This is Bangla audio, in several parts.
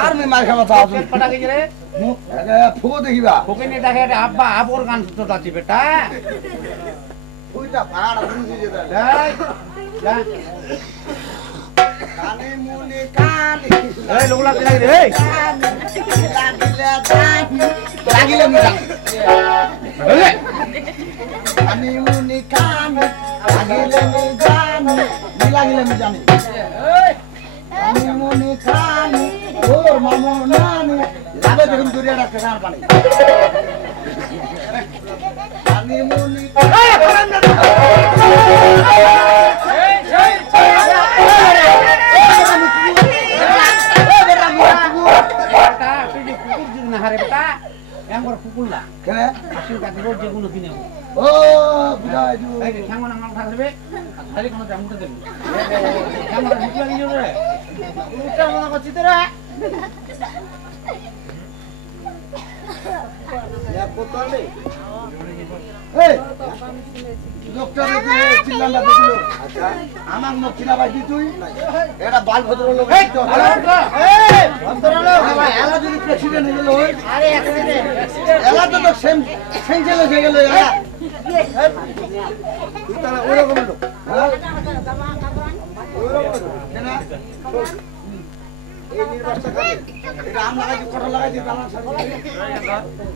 আর মে মার খাওয়া চাও তুমি पटा के रे ফুকো দেখিবা ओके ने देखे अब्बा आप और गान सुनता जाती बेटा ওইটা ভাড়া বুঝি যেটা जा কানে মুনি কানে ए लोग लग रे লাগিলে মিটা ए কানে মুনি কানে লাগিলে মি জানি লাগিলে মি জানি কানে মুনি কানে ওর মামু নানি লাবে দেখুন দূরে রাখতে গান পানি কানে মুনি बेटा तुझे कुकुर जुग ना हरे बेटा yang ber pukul lah কেনে asyik kat road je gunu kini ও বিদায় জু eh yang mana ngal thang be hari kono jamu te debu yang mana dik lagi jore uta mana ko chitera ya কোতালে এই লোকটা দেখে চিল্লানটা দেখলো আচ্ছা আমার মুখ চিনা বাইদি তুই এটা বাল ভদ্রলোক এই এই ভদ্রলোক ভাই এলা যদি প্রেসিডেন্ট হয়ে গেল আরে অ্যাক্সিডেন্ট এলা তো তো সেম সেঞ্চেল হয়ে গেল এলা তুই তাহলে ওরকম লোক হ্যাঁ ওরকম কেন এই নির্বাচন করে এটা আম লাগাই কত লাগাই দিই তালা সাথে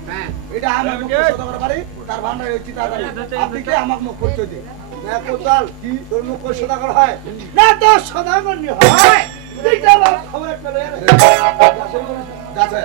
হ্যাঁ এটা আমার মুখ সদা করে পারি তার ভান্ডারে হচ্ছে তাড়াতাড়ি আপনি কি আমাকে মুখ পরিচয় দিন না কোতাল কি তোর মুখ সদা করা হয় না তো সদা করনি হয় দুইটা বাপ খবর একটা লয়ে যাচ্ছে